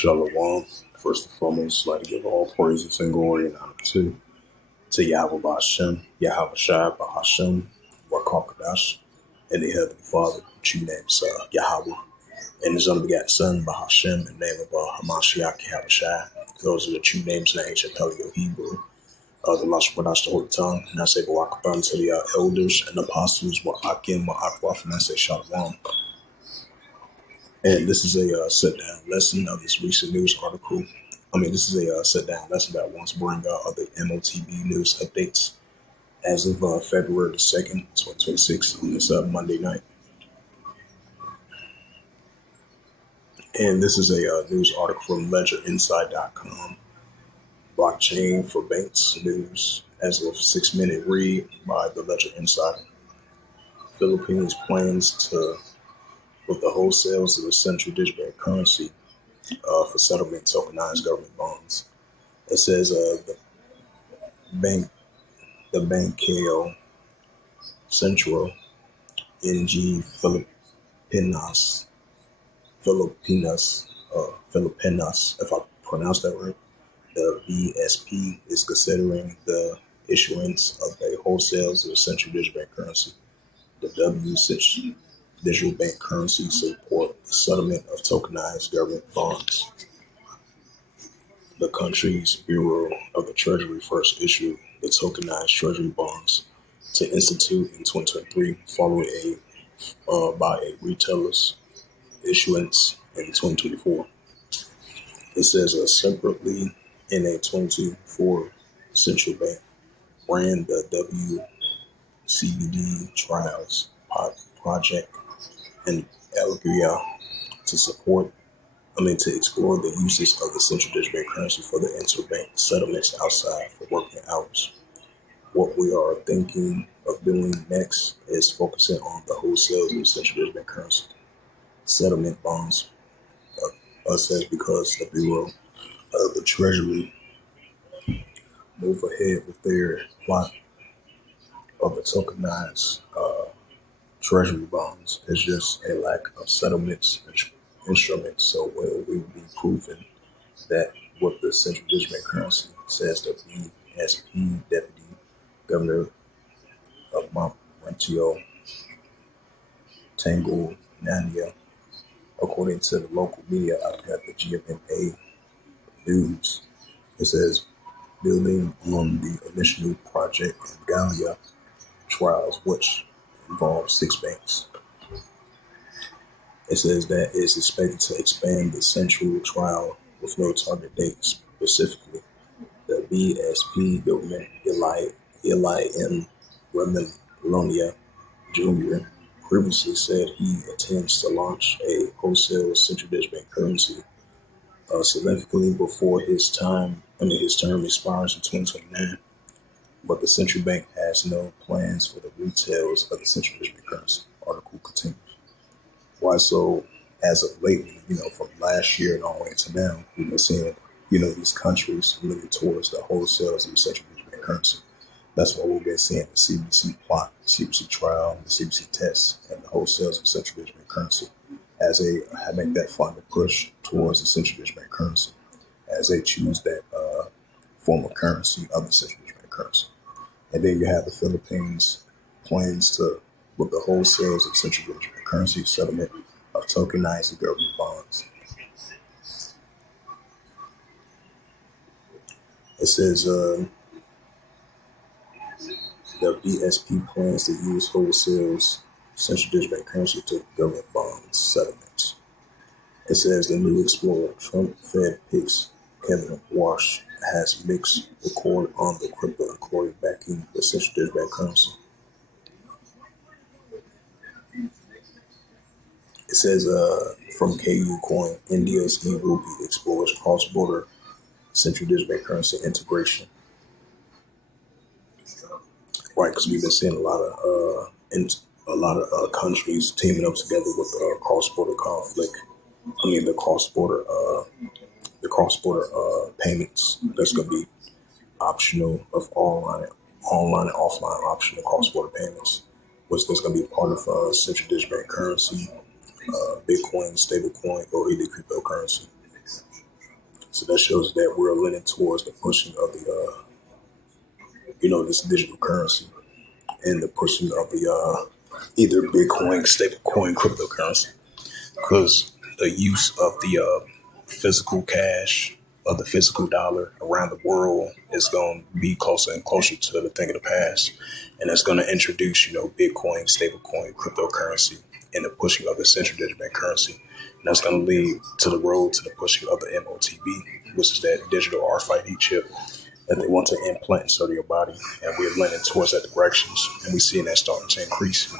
Shalom. First and foremost, I'd like to give all praises and glory and honor to Yahweh Bashem, Yahweh Shai Bahashem, Wakakadash, and the Heavenly Father, which you names Yahweh, and his unbegotten Son, Bahashem, in the name of Hamashiach Yahweh Shai. Those are the true names in the ancient Paleo Hebrew. The Lashkwadash, the Holy Tongue, and I say Barakathan to the elders and apostles, Wa'akim, Wa'akwaf, and I say Shalom. And this is a sit-down lesson of this recent news article. This is a sit-down lesson that wants to bring out the M.O.T.B news updates as of February the 2nd, 2026, on this Monday night. And this is a news article from ledgerinside.com. Blockchain for banks news as of 6-minute read by the Ledger Insider. Philippines plans to with the wholesales of the central digital currency for settlement tokenized government bonds. It says the Banco Central NG Filipinas, if I pronounce that right. The BSP is considering the issuance of a wholesales of the central digital bank currency. The W6 digital bank currency support the settlement of tokenized government bonds. The country's Bureau of the Treasury first issued the tokenized treasury bonds to institute in 2023, followed by a retailer's issuance in 2024. It says separately in a 2024 central bank ran the WCBD trials project in Algeria to explore the uses of the central digital bank currency for the interbank settlements outside for working hours. What we are thinking of doing next is focusing on the wholesales of the central digital bank currency settlement bonds. Says because the Bureau of the Treasury move ahead with their plot of the tokenized treasury bonds. It's just a lack of settlements instruments. So will we be proving that what the central digital bank currency says the BSP Deputy Governor of Montreal, Tango Nania, according to the local media outlet, the GMA News. It says building on the initial project in Gallia trials, which involves 6 banks. It says that it's expected to expand the central trial with no target date specifically. The BSP government, Eli M. Remelonia Jr., previously said he intends to launch a wholesale central digital bank currency significantly before his term expires in 2029. But the central bank has no plans for the retails of the central digital currency. Article continues. Why so? As of lately, from last year and all the way to now, we've been seeing, these countries moving towards the wholesales of the central digital currency. That's what we've been seeing: the CBC plot, the CBC trial, the CBC test, and the wholesales of central digital currency as they make that final push towards the central digital currency, as they choose that form of currency of the central digital currency. And then you have the Philippines plans to, with the wholesales of central digital currency settlement of tokenized government bonds. It says the BSP plans to use wholesales central digital currency to government bonds settlements. It says the new explorer Trump Fed picks Kevin Walsh has mixed record on the crypto and coin backing the central digital currency. It says from KU Coin, India's e-rupee explores cross-border central digital currency integration. Right, because we've been seeing a lot of countries teaming up together with cross-border conflict. The cross-border payments that's going to be optional of online and offline optional cross-border payments, which that's going to be part of central digital currency, Bitcoin, stablecoin, or either cryptocurrency. So that shows that we're leaning towards the pushing of the, this digital currency and the pushing of the either Bitcoin, stablecoin, cryptocurrency, because the use of the physical cash of the physical dollar around the world is going to be closer and closer to the thing of the past, and that's going to introduce, Bitcoin, stablecoin, cryptocurrency, and the pushing of the central digital bank currency, and that's going to lead to the road to the pushing of the M.O.T.B, which is that digital RFID chip that they want to implant inside of your body, and we're leaning towards that directions, and we're seeing that starting to increase.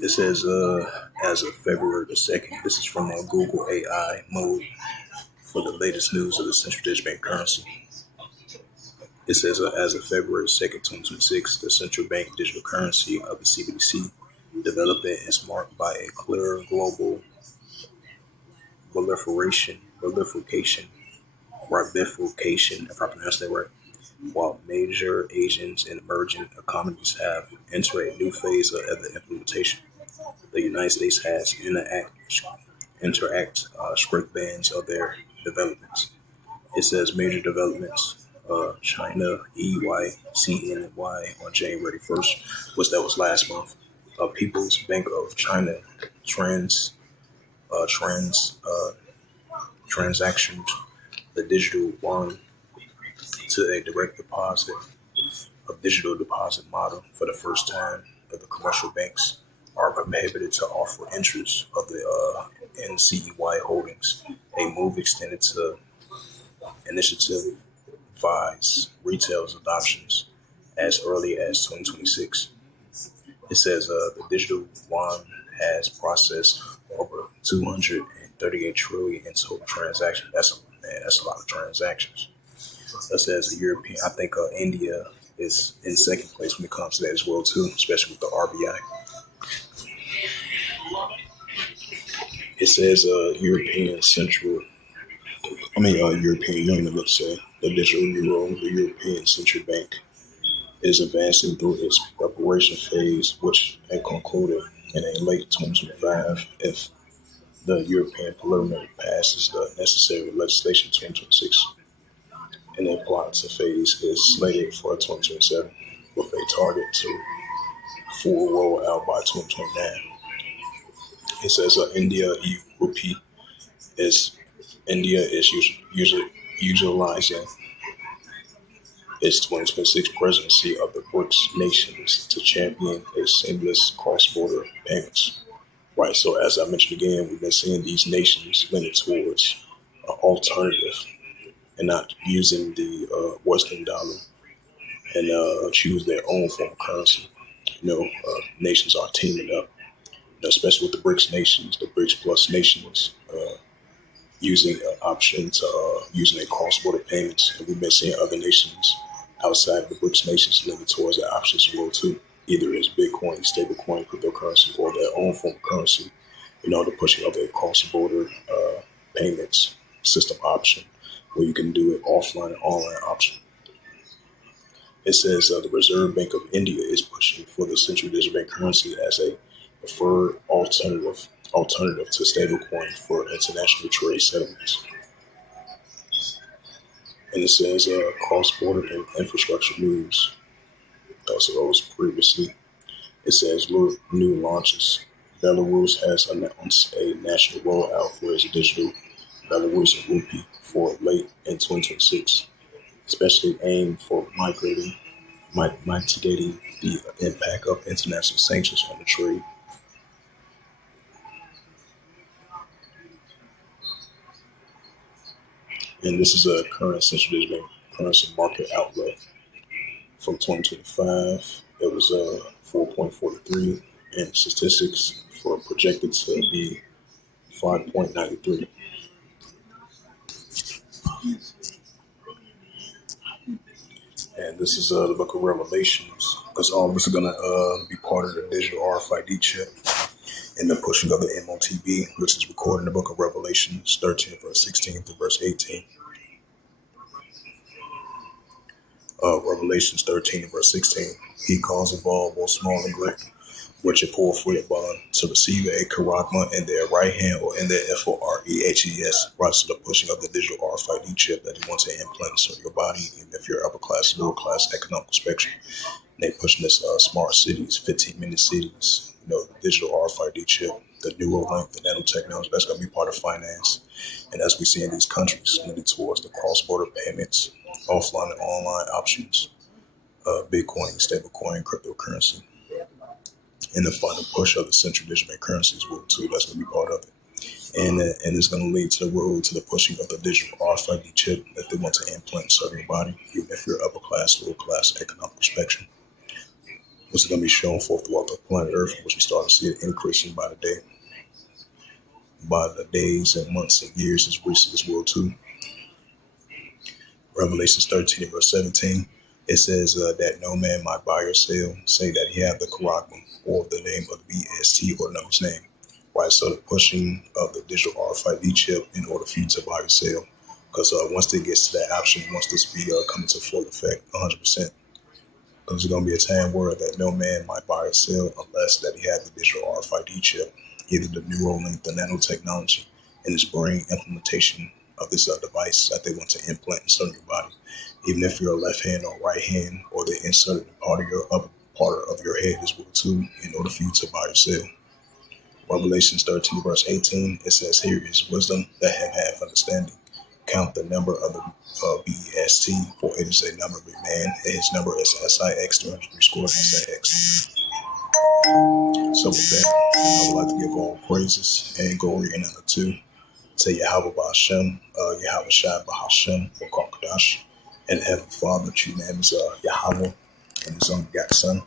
It says, as of February the 2nd, this is from Google AI mode for the latest news of the central digital bank currency. It says, as of February 2nd, 2026, the central bank digital currency of the CBDC development is marked by a clear global bifurcation, if I pronounce that right, while major Asian and emerging economies have entered a new phase of the implementation. The United States has interact strict bans of their developments. It says major developments. China EYCNY on January 1st, which that was last month. People's Bank of China trans trans transactioned the digital yuan to a direct deposit of digital deposit model for the first time. But the commercial banks are prohibited to offer interest of the NCEY holdings, a move extended to initiative advise retailers adoptions as early as 2026. It says the digital yuan has processed over 238 trillion in total transactions. That's a lot of transactions. That says the European. I think India is in second place when it comes to that as well too, especially with the RBI. It says European Union, let's say, the digital euro, the European Central Bank is advancing through its preparation phase, which had concluded in a late 2025 if the European Parliament passes the necessary legislation 2026. And the appliance phase is slated for 2027 with a target to full roll out by 2029. It says India rupee is India is utilizing its 2026 presidency of the BRICS nations to champion a seamless cross-border payments. Right. So as I mentioned again, we've been seeing these nations leaning towards an alternative and not using the Western dollar and choose their own form of currency. Nations are teaming up, especially with the BRICS nations, the BRICS plus nations, using an option to using a cross-border payments. And we've been seeing other nations outside of the BRICS nations leaning towards that option as well too. Either as Bitcoin, stablecoin, cryptocurrency, or their own form of currency. The pushing of a cross-border payments system option where you can do it offline and online option. It says the Reserve Bank of India is pushing for the central digital bank currency as a preferred alternative to stablecoin for international trade settlements. And it says cross-border infrastructure news. Also, those previously. It says new launches. Belarus has announced a national rollout for its digital Belarusian rupee for late in 2026, especially aimed for mitigating the impact of international sanctions on the trade. And this is a current central digital currency market outlook from 2025. It was 4.43, and statistics for projected to be 5.93. And this is the book of Revelations, because all of this is going to be part of the digital RFID chip and the pushing of the M.O.T.B, which is recorded in the book of Revelations 13, verse 16 to verse 18. Revelations 13 and verse 16. He calls of all, both small and great, which it pour for your bond to receive a charagma in their right hand or in their FOREHES, rise to the pushing of the digital RFID chip that they want to implant into your body, even if you're upper class, lower class, economical spectrum. They pushing this smart cities, 15-minute cities, the digital RFID chip, the Neuralink, the nanotechnology, that's going to be part of finance. And as we see in these countries, moving towards the cross-border payments, offline and online options, Bitcoin, stablecoin, cryptocurrency, and the final push of the central digital currencies will too. That's going to be part of it. And it's going to lead to the road to the pushing of the digital RFID chip that they want to implant inside your body, even if you're upper class, lower class, economic spectrum, which is going to be shown forth throughout the planet Earth, which we start to see it increasing by the day, by the days and months and years as we see this world too. Revelations 13 and verse 17, it says that no man might buy or sell, say that he have the charagma or the name of the BST or know his name. Right, so the pushing of the digital RFID chip in order for you to buy or sell. Because once it gets to that option, once this be coming to full effect, 100%, there's going to be a time where that no man might buy or sell unless that he had the digital RFID chip, either the Neuralink, the nanotechnology, and his brain implementation of this device that they want to implant inside your body. Even if you're a left hand or right hand, or they inserted a part of your upper part of your head as well too, in order for you to buy or sell. Revelations 13 verse 18, it says, here is wisdom that have understanding. Count the number of the BEST, for it is a number of a man, and his number is SIX 303 squared SIX. So with that, I would like to give all praises and glory and honor to Yahweh Ba'Shem, Yahweh Shai Ba'Hashem, or Kakadash, and Heavenly Father, true name is Yahweh, and his own begotten Son,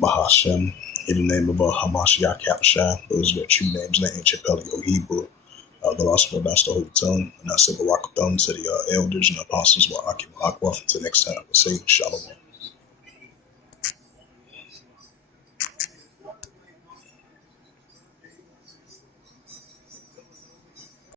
Bahashem, in the name of Hamashiach Yahushua. Those are their true names in the ancient Paleo Hebrew. The lost word, that's the Holy Tongue. And I say Barakathon to the elders and apostles, Wa'akim Aqua. Until next time, I will say Shalom.